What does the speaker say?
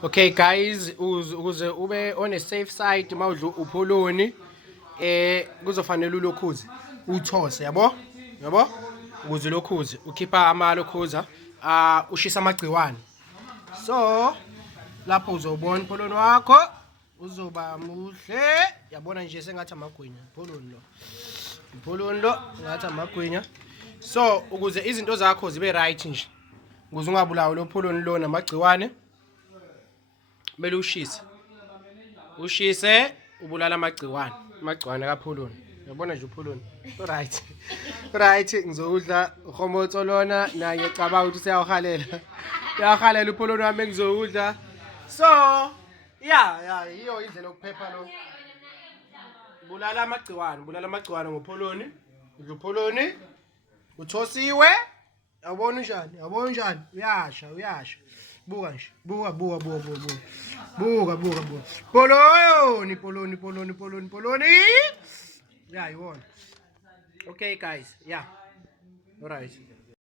Okay guys, ukuze ube on a safe side mawudla upholoni kuzofanele ulokhuze uthose yabo ukuze lokhuze ukhipha amalokhuza ushisa amagciwane. So lapho uzobona upholoni wakho uzoba muhle, yabona nje sengathi amagwinya upholoni lo ngathi amagwinya. So ukuze izinto zakho zibe right nje, ukuze ungabulawa lo pholoni lo namagciwane, kumele ushise ubulala amagciwane kapholoni. Yabona nje upholoni right ngizowudla uhomotso lona naye ecabanga ukuthi uyahalela upholoni wami engizowudla. So yiyo indlela yokuphepha lo, bulala amagciwane ngopholoni. Udla upholoni uthosiwe, yabona njani uyasha buka nje buka poloni yibona. Okay guys, alright.